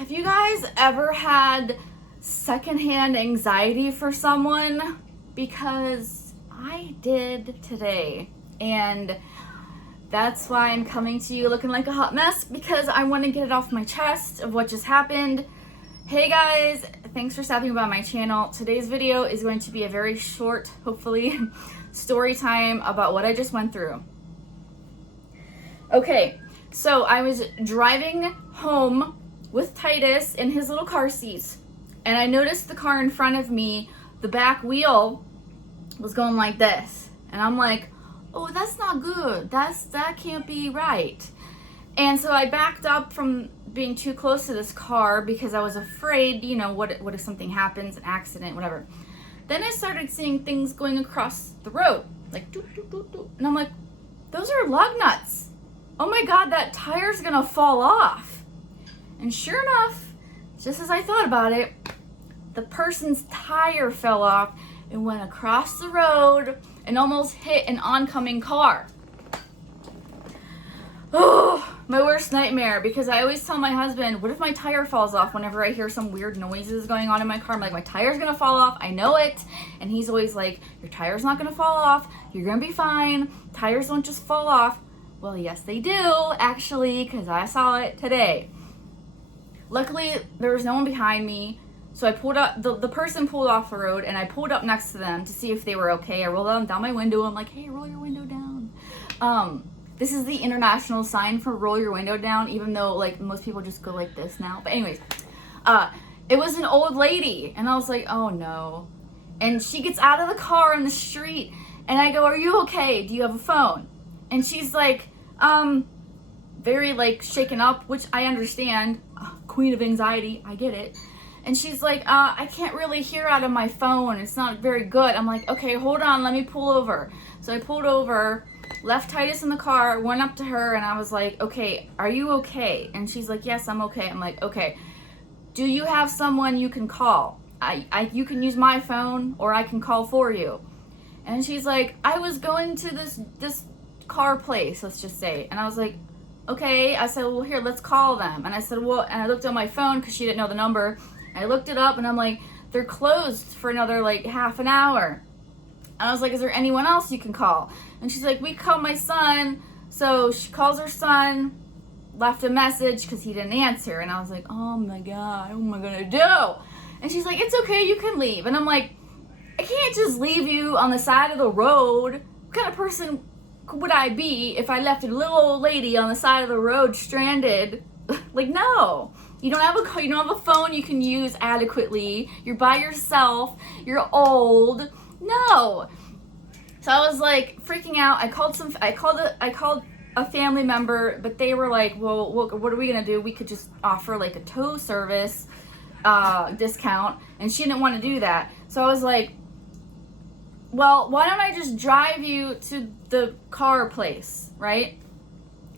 Have you guys ever had secondhand anxiety for someone? Because I did today. And that's why I'm coming to you looking like a hot mess, because I want to get it off my chest of what just happened. Hey guys, thanks for stopping by my channel. Today's video is going to be a very short, hopefully, story time about what I just went through. Okay, so I was driving home with Titus in his little car seat, and I noticed the car in front of me, the back wheel was going like this, and I'm like, oh, that's not good, that can't be right. And so I backed up from being too close to this car because I was afraid, you know, what if something happens, an accident, whatever. Then I started seeing things going across the road, like doot, doot, doot, doot. And I'm like, those are lug nuts. Oh my God, that tire's gonna fall off. And sure enough, just as I thought about it, the person's tire fell off and went across the road and almost hit an oncoming car. Oh, my worst nightmare, because I always tell my husband, what if my tire falls off whenever I hear some weird noises going on in my car? I'm like, my tire's gonna fall off, I know it. And he's always like, your tire's not gonna fall off, you're gonna be fine, tires don't just fall off. Well, yes, they do, actually, because I saw it today. Luckily, there was no one behind me, so I pulled up, the person pulled off the road, and I pulled up next to them to see if they were okay. I rolled down my window, I'm like, hey, roll your window down. This is the international sign for roll your window down, even though, like, most people just go like this now. But anyways, it was an old lady, and I was like, oh no. And she gets out of the car on the street, and I go, are you okay? Do you have a phone? And she's like, very, like, shaken up, which I understand. Queen of anxiety, I get it. And she's like, I can't really hear out of my phone. It's not very good. I'm like, okay, hold on, let me pull over. So I pulled over, left Titus in the car, went up to her, and I was like, okay, are you okay? And she's like, yes, I'm okay. I'm like, okay, do you have someone you can call? You can use my phone, or I can call for you. And she's like, I was going to this car place, let's just say. And I was like, okay. I said, well, here, let's call them. And I said, well, and I looked on my phone because she didn't know the number. And I looked it up, and I'm like, they're closed for another, like, half an hour. And I was like, is there anyone else you can call? And she's like, we called my son. So she calls her son, left a message because he didn't answer. And I was like, oh my God, what am I gonna do? And she's like, it's okay, you can leave. And I'm like, I can't just leave you on the side of the road. What kind of person would I be if I left a little old lady on the side of the road stranded? Like, no. You don't have a phone you can use adequately. You're by yourself. You're old. No. So I was like freaking out. I called a family member, but they were like, well, what are we gonna do? We could just offer like a tow service discount, and she didn't want to do that. So I was like, well, why don't I just drive you to the car place, right?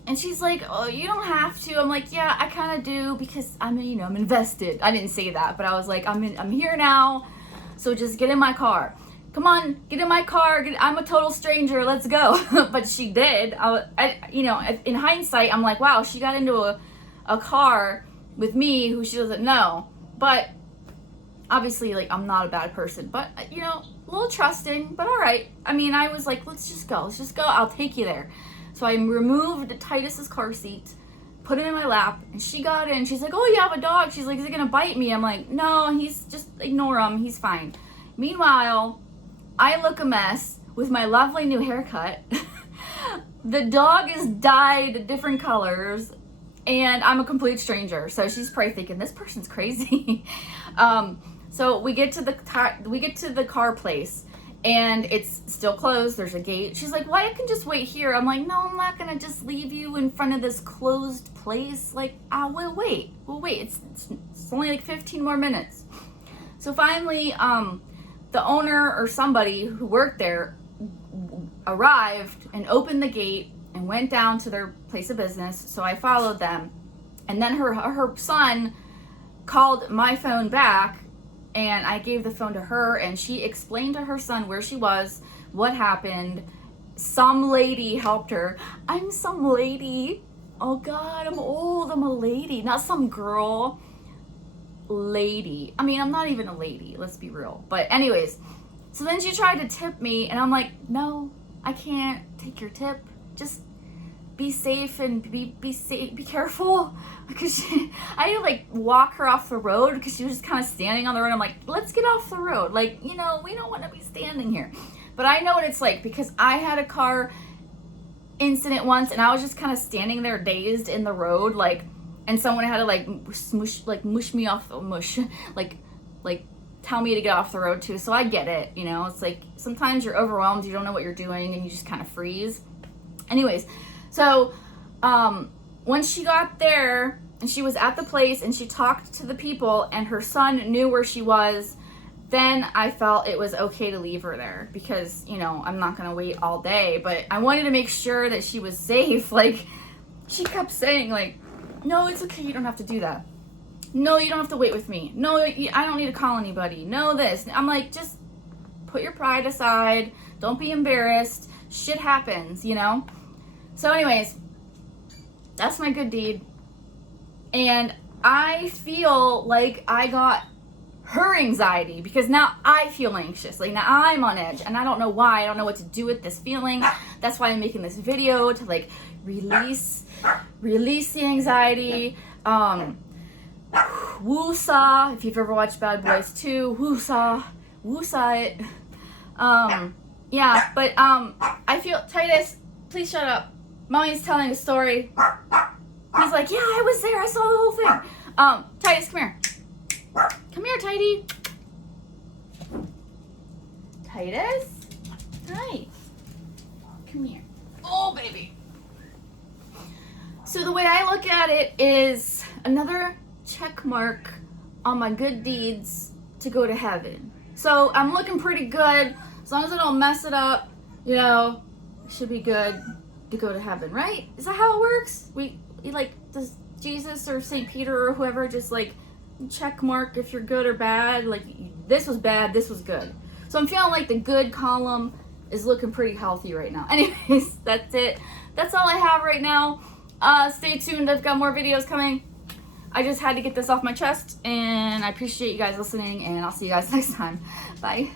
And she's like, oh, you don't have to. I'm like, yeah, I kind of do, because I'm invested. I didn't say that, but I was like, I'm here now, so just get in my car. Come on, get in my car. I'm a total stranger. Let's go. But she did. In hindsight, I'm like, wow, she got into a car with me who she doesn't know. But obviously, like, I'm not a bad person, but, a little trusting, but all right. I mean, I was like, let's just go. I'll take you there. So I removed Titus's car seat, put him in my lap, and she got in. She's like, oh, you have a dog. She's like, is it going to bite me? I'm like, no, just ignore him. He's fine. Meanwhile, I look a mess with my lovely new haircut. The dog is dyed different colors, and I'm a complete stranger. So she's probably thinking, this person's crazy. So we get to the car place, and it's still closed. There's a gate. She's like, well, I can just wait here. I'm like, no, I'm not gonna just leave you in front of this closed place. Like, we'll wait. It's only like 15 more minutes. So finally, the owner or somebody who worked there arrived and opened the gate and went down to their place of business. So I followed them, and then her son called my phone back, and I gave the phone to her, and she explained to her son where she was, what happened. Some lady helped her. I'm some lady. Oh God, I'm old. I'm a lady, not some girl. lady. I mean, I'm not even a lady, let's be real. But anyways, so then she tried to tip me, and I'm like, no, I can't take your tip. Just be safe and be safe, be careful. Because I had to like walk her off the road because she was just kind of standing on the road. I'm like, let's get off the road. Like, you know, we don't want to be standing here. But I know what it's like because I had a car incident once, and I was just kind of standing there dazed in the road, like, and someone had to like mush me off the mush, like tell me to get off the road too. So I get it, you know. It's like sometimes you're overwhelmed, you don't know what you're doing, and you just kind of freeze. Anyways, so when she got there and she was at the place and she talked to the people and her son knew where she was, then I felt it was okay to leave her there because, you know, I'm not going to wait all day, but I wanted to make sure that she was safe. Like, she kept saying, like, no, it's okay, you don't have to do that. No, you don't have to wait with me. No, I don't need to call anybody. No, this. I'm like, just put your pride aside. Don't be embarrassed. Shit happens, you know? So anyways, that's my good deed. And I feel like I got her anxiety because now I feel anxious. Like, now I'm on edge and I don't know why. I don't know what to do with this feeling. That's why I'm making this video, to like release the anxiety. Woosah, if you've ever watched Bad Boys 2, woosah it. Yeah, but I feel, Titus, please shut up. Mommy's telling a story. He's like, yeah, I was there, I saw the whole thing. Titus, come here. Come here, Tidy. Titus? Hi. Come here. Oh, baby. So the way I look at it is another check mark on my good deeds to go to heaven. So I'm looking pretty good. As long as I don't mess it up, you know, it should be good to go to heaven, right? Is that how it works? We like, does Jesus or St. Peter or whoever just like check mark if you're good or bad? Like, this was bad, this was good. So I'm feeling like the good column is looking pretty healthy right now. Anyways, that's it. That's all I have right now. Stay tuned, I've got more videos coming. I just had to get this off my chest, and I appreciate you guys listening, and I'll see you guys next time. Bye.